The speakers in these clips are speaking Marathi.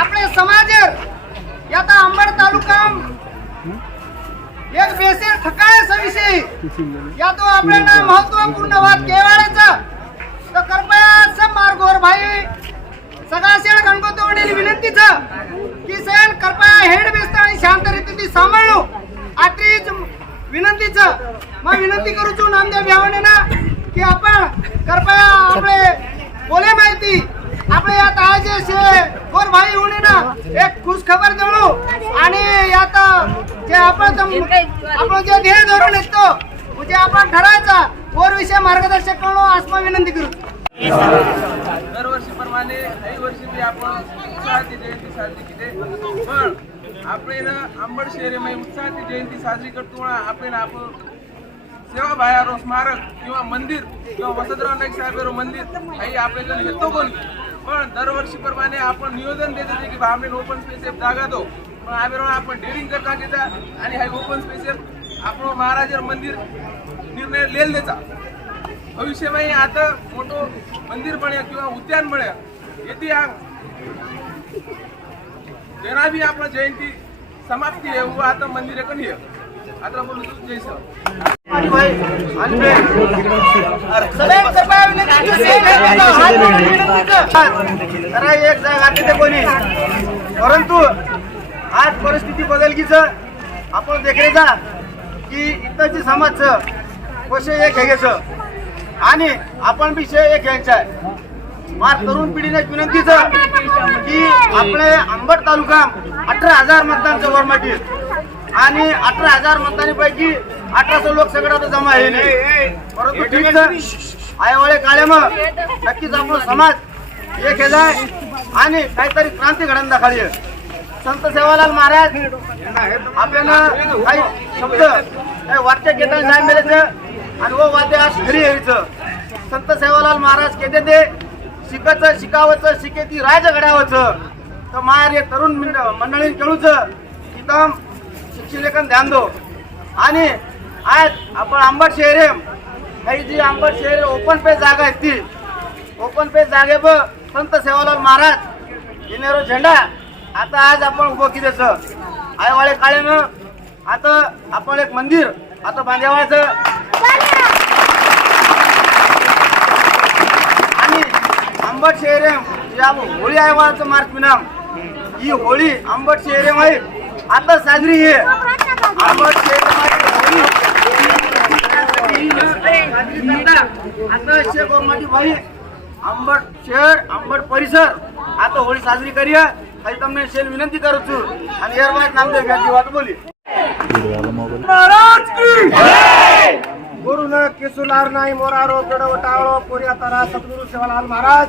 આપણે સમાજ याता अंबड तालुका एक बेसेर ठकाळ्या विषयी या तो आपल्याला महत्त्वपूर्ण बात केवाळेचा तर कृपया सब मार्गोर भाई सगळा शेळ गणगोतवडील विनंतीचा की सैन कृपया हेड बेसता आणि शांत रीतीने सांभाळू आत्रीच विनंतीचा मग विनंती करूचू नामदेव भावने ना की आपण कृपया आपले बोले माहिती आपले यात आज गोर भाई होणे ना एक खुश खबर देऊ आणि यात जे आपण जे ध्येय धरून येतो म्हणजे आपण ठरायचा गोर विषय मार्गदर्शक करणं आस्मा विनंती करू। दरवर्षीप्रमाणे काही वर्षी बी आपण उत्साहाची जयंती साजरी केली पण आपण अंबड शहरामध्ये उत्साहाची जयंती साजरी करतो आपण सेवा बायारो स्मारक किंवा मंदिर किंवा वसंतराव नाईक साहेब मंदिर काही आपल्याला येतो कोणी पण दरवर्षीप्रमाणे आपण नियोजन देत होते की आम्ही ओपन स्पेस जागा दो पण आपण डेअरिंग करता घेता आणि हा ओपन स्पेस आपण महाराज मंदिर निर्णय लेल द्यायचा भविष्यमध्ये आता मोठो मंदिर बने किंवा उद्यान बने येथे तेना भी आपण जयंती समाप्ती आहे व आता मंदिर आहे कधी आता बोलू जय सर एक जागा कोणी परंतु आज परिस्थिती बदलकीच आपण देखरेचा की इतरची समाज कसे एक घ्यायचं आणि आपण विषय एक घ्यायचा आहे मार तरुण पिढीने विनंतीच की आपले अंबड तालुका 18,000 मतदानचं वरमाटी आणि 18,000 मतदानापैकी 1800 लोक सगळं जमा आहे परंतु ठीक आयवाळे काळे मग नक्कीच आपण समाज एक केलाय आणि काहीतरी क्रांती घडवून दाखवली संत सेवालाल महाराज आपल्याला काही शब्द वाक्य घेताना नाही मिळायचं आणि वो वाद्य आज घरी यायचं संत सेवालाल महाराज केते ते शिकायचं शिकावचं शिकेती राज घडावचं तर मार हे तरुण मंडळी खेळूच इथं शिक्षलेखन ध्यान दो आणि आज आपण अंबड शहर काही जी अंबड शहर ओपन पेज जागा आहे ती ओपन पेज जागे ब संत सेवालाल महाराज येणारो झेंडा आता आज आपण उभं केल्याचं आयवाळे काळेनं आता आपण एक मंदिर आता बांधावायचं आणि अंबड शहर या होळी आयवाळाचं मार्च मिनाम ही होळी अंबड शहर आहे आता साजरी आहे अंबड शहर आता शेकोरमाटी भाई अंबड शहर अंबड परिसर आता होळी साजरी करूया काही તમને शेल विनंती करू છું અને એરવાજ નામદેવ વ્યાસજી વાત બોલી महाराज की जय गुरुन केसुलार नाही मोरारो गडवटाळो पोरिया तारा सद्गुरु सेवालाल महाराज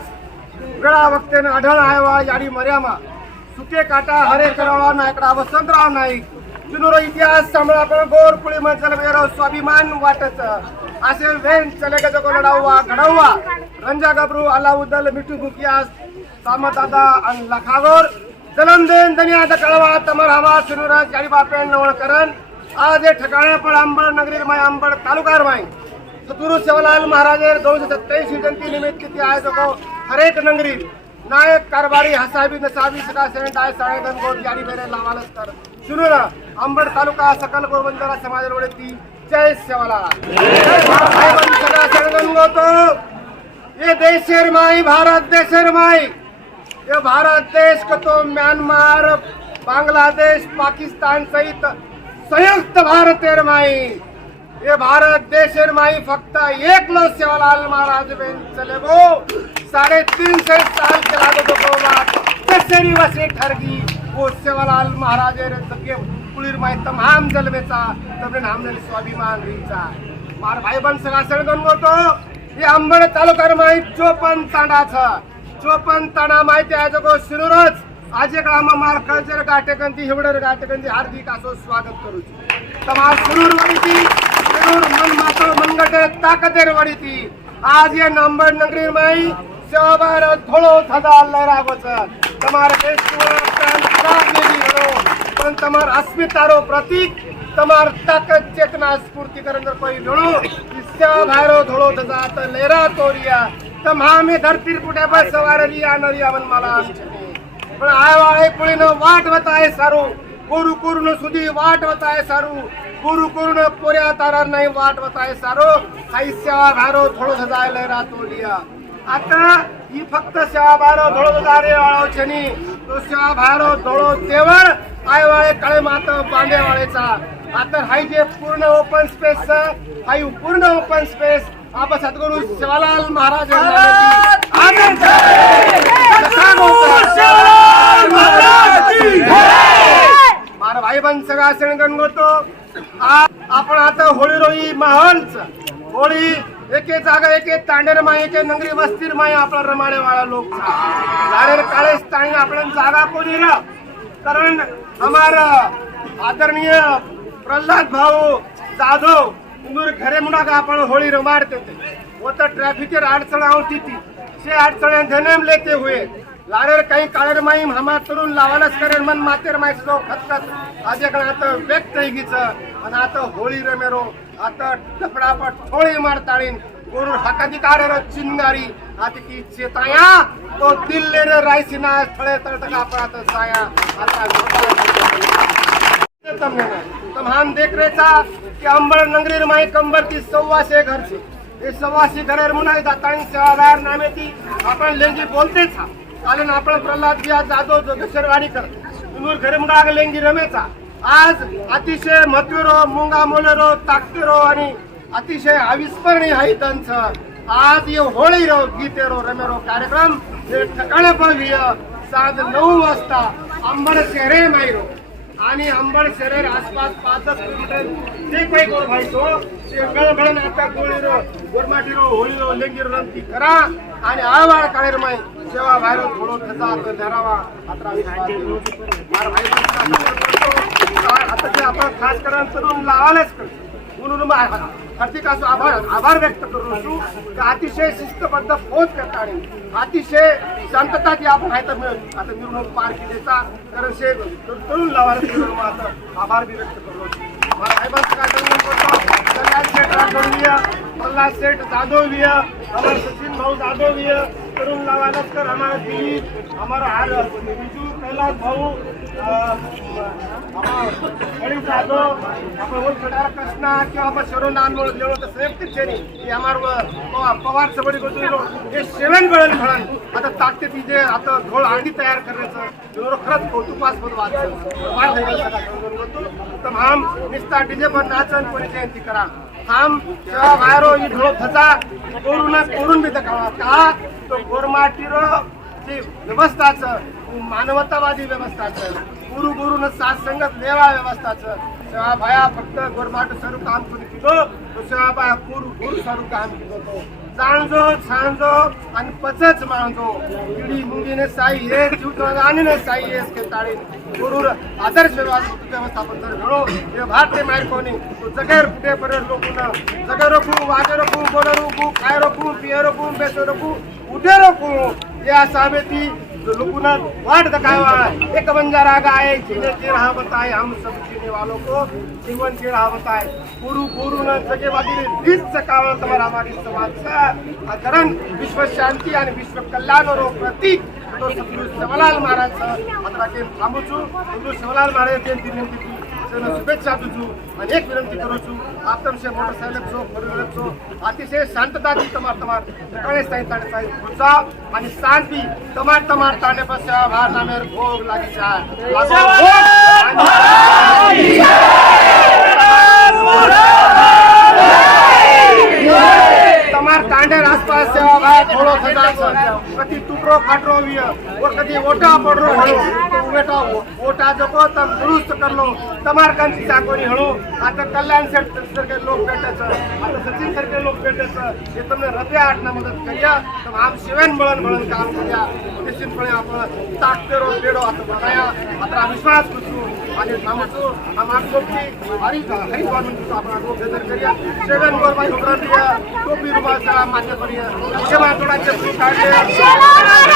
गळा वक्तेने आढळ आयवा याडी मर्यामा सुके काटा हरे करावा नायकडा वसंतराव नाईक जुनुरो इतिहास सांभाळा पण गोर पुळी मचल वेरो स्वाभिमान वाटत असे वेन चले गजको लढावा घडवा रंजा गबरू अलाउद्दल मिठू मुकियास सामदादा आणि लखागोर जलमदेन दनिया कळवा तमर हवा सुनुराज गाडी बापेन नवळकरण आज हे ठिकाणे पण अंबड नगरी माय अंबड तालुकार माय सद्गुरु सेवालाल महाराज 227 जयंती निमित्त किती आयोजक हरेक नगरी नायक कारभारी हसाबी नसाबी सदा सेंट आय साळेगन गोड गाडी बेरे लावालस कर सुनुरा अंबड तालुका सकल गोरबंदरा समाज रोडती जय सेवालाल भाई बंद सदा सेंगन गोतो ये देशेर माई भारत देशेर माई ये भारत देश को तो म्यांमार बांग्लादेश पाकिस्तान सहित संयुक्त भारत माई ये भारत देश माई फक्त एक लो सेवालाल महाराज बेन चले वो 350 साल के लागो तो केसरी वसे ठरगी वो सेवालाल महाराज जगे कुळीर माय तमाम जलवेचा तबे नामने स्वाभिमान रीचा मार भाई बन सगा सळगन गोतो ये अंबड तालुकार माय 54 तांडाचा 54 तांडा माहिती आहे जगो सिनुरच आज एक आम मार कल्चर गाटेकंती हिवडर गाटेकंती हार्दिक असो स्वागत करू तमाम सिनुर वडीती सिनुर मन मातो मनगट ताकतेर वडीती आज ये नंबर नगरी माई सेवाबार थोडो थदा लहरागोच तमार पण तमार अस्मितारो प्रतीक तमार ताकत चेतना स्फूर्तिकरण कोई लड़ो इससे भारो धोलो जात लेरा तोरिया तमामे धरती पुटे पर सवारिया नरिया मन माला पण आय पुळीन वाट वताय सारू गुरु कुरुन सुधी वाट वताय सारू गुरु कुरुन पोऱ्या तारा नाही वाट वताय सारू हाई सेवा भारो थोडो जाय लेरा तोरिया आता ही फक्त सेवा भारो धोळो जारे वाळो छनी तो सेवा भारो धोळो देवळ आय वाळे काळे मात बांडेवाळेचा आता हाई जे पूर्ण ओपन स्पेस हाई पूर्ण ओपन स्पेस आप सद्गुरु सेवालाल महाराज मार भाई बन सगळा सणगण गोतो आपण आता होळी रोई माहोलच होळी एके जागा एके तांडेर माय एके नंगरी वस्तीर माय आपला रमाडे वाळा लोक झारेर काळे स्थानी आपण जागा कोणी र कारण हमारा आदरणीय प्रल्हाद भाऊ जाधव इंदूर घरे मुड़ा का अपन होली रमाड़ते थे वो तो ट्रैफिक अड़चन आवती थी से अड़चन जन्म लेते हुए लारेर कहीं काळेर माई हमा तरुण लावानच करेर मन मातेर माई सो खतखत आज एक आता व्यक्त गीच आणि आता होळी रमेरो आता टपडापट थोडी मारताळीन गोरुर हकाधिकार चिंगारी आती की चेताया तो दिल्ली रे रायसीना थळे तळटका आपरात साया आता तमाम देख रहे था कि अंबड़ नगरी माई कंबर की 125 घर से ये 125 घर मुना दातानी सेवादार नामे थी अपन लेंगी बोलते था कारण आपण प्रल्हाद बिया जाधव जो घसरवाडीकर इंदूर घरे मुडा लेंगी रमेचा आज अतिशय महत्वरो मुंगा मोलेरो ताकतेरो आणि अतिशय अविस्मरणीय आहे त्यांचं आज ये होळी रो गीतेरो रमेरो कार्यक्रम हे ठिकाणे पाहूय साज 9 वाजता अंबड शहरे मायरो आणि अंबड शहर आसपास 5 किलोमीटर जे काही गोर भाई तो गळगळ नाका गोळीरो गोरमाटीरो होळीरो लेंगीरो रंती करा आणि आवाळ काळेर माई सेवा भायरो थोडो ठजा धरावा अत्रा मार भाई आता जे आपण खास करून तरुण लावालेच करतो म्हणून हार्दिक असो आभार व्यक्त करू असू अतिशय शिस्तबद्ध पोच करता आणि अतिशय शांतता ती आपण आहे तर आता मिरवणूक पार केलीचा तर शे तरुण लावायला आता आभार बी व्यक्त करू प्रल्हाद सेठ जाधव भी हमारे सचिन भाऊ जाधव भी तरुण लावालस्कर हमारा दिलीप हमारा बिजू कैलाश भाऊ हमारे जाधव अपन छोटा कृष्णा किंवा आपण शरो नाम लेवो तर संयुक्त छेनी हे हमार पवार सबडी गोतुलो हे सेवन गळन म्हणन आता ताकते तिजे आता ढोळ आंडी तयार करण्याचं जोर खरंच कौतुकास्पद वाटतं तमाम निस्ता डीजे पर नाचन कोणी जयंती करा हम सेवा भायरो ही ढोळ फसा कोरून बी दखावा का तो गोरमाटीरो जी व्यवस्थाचं मानवतावादी व्यवस्थाचं गुरु साथ संगत लेवा व्यवस्थाचं सेवा भाया फक्त गोरमाट सरू काम करू दिलो तो सेवा भाया गुरु सरू काम केलो जाणजो छाणजो आणि पचच माणजो पिढी मुंगीने साई हे जीवनाने साई हे के ताळी गुरुर आदर्श व्यवस्थापन जर घडो हे भारतीय मायर कोणी तो जगेर पुढे पर लोकून जगे रोखू वाजे रोखू बोल रोखू काय रोखू पिये रोखू बेसो रोखू उठे रोखू या सामेती लोगों वाट दिखाया एक बंजारा गाय जीने के रहा बताए हम सब जीने वालों को जीवन के रहा बताए गुरु न जगे बाकी बीच सकावं तुम्हारा हमारी समाज करण विश्व शांती आणि विश्व कल्याण रो प्रतीक तो सद्गुरु सेवालाल महाराज आता के थांबूचू सद्गुरु सेवालाल महाराज जयंती निमित्त शुभेच्छा तुझू आणि एक विनंती करू छू आपतमशे मोटरसायकल छो फोर छो अतिशय शांतता दी तमार कळे स्थायी ताणे स्थायी खुचा आणि सांज भी तमार ताणे पर सेवा भार नामेर भोग लागी जाय तमार तांडेर आसपास सेवा भार થોડો થતા કદી ટુકડો ફાટરો વિય ઓર કદી ઓટા પડરો હળો તો બેટા ઓટા જકો તમ દુरुस्त કરલો તમાર કાંથી ચાકોરી હળો આ તો કલ્યાણ સેટ સરકે લોક બેઠે છે આ તો સચિન સરકે લોક બેઠે છે એ તમને રૂપિયા 8 ના મદદ કર્યા તો આમ સેવન મળન કામ કર્યા નિશ્ચિતપણે આપણે તાકતેરો બેડો આ તો બનાયા આપણા વિશ્વાસ કરું આજે સામતો આમ આપકોથી હરી ગવર્મેન્ટ તો આપણા લોક બેદર કર્યા સેવન ગોરભાઈ છોકરા દિયા ટોપી રૂપા સારા માન્ય કર્યા જેમાં થોડા જે ફ્રી કાઢે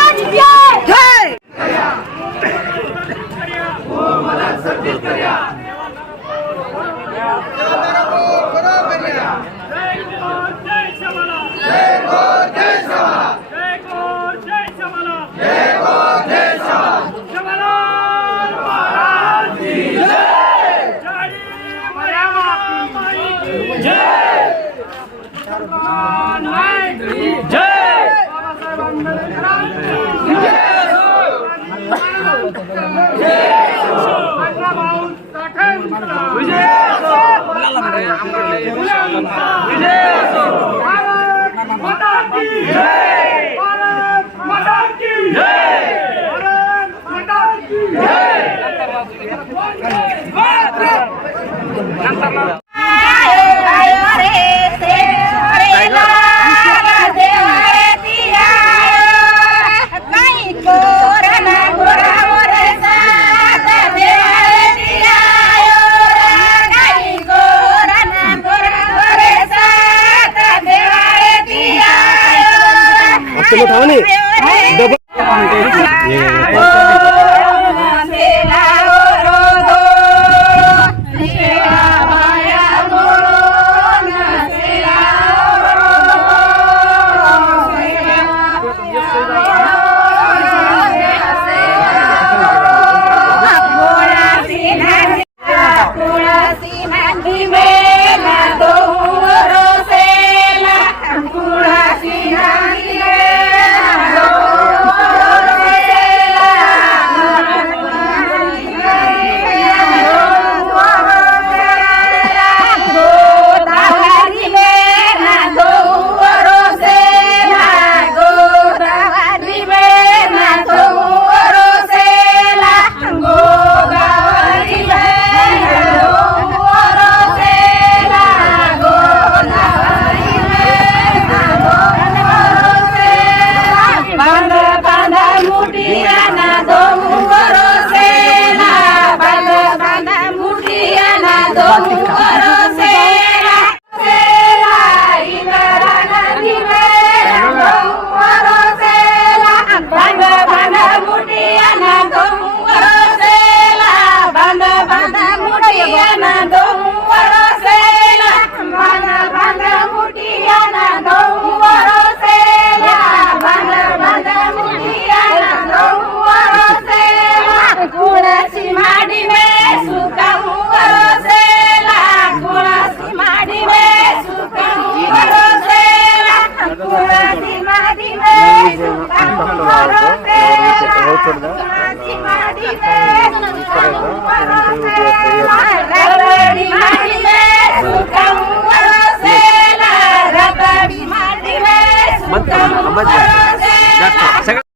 मत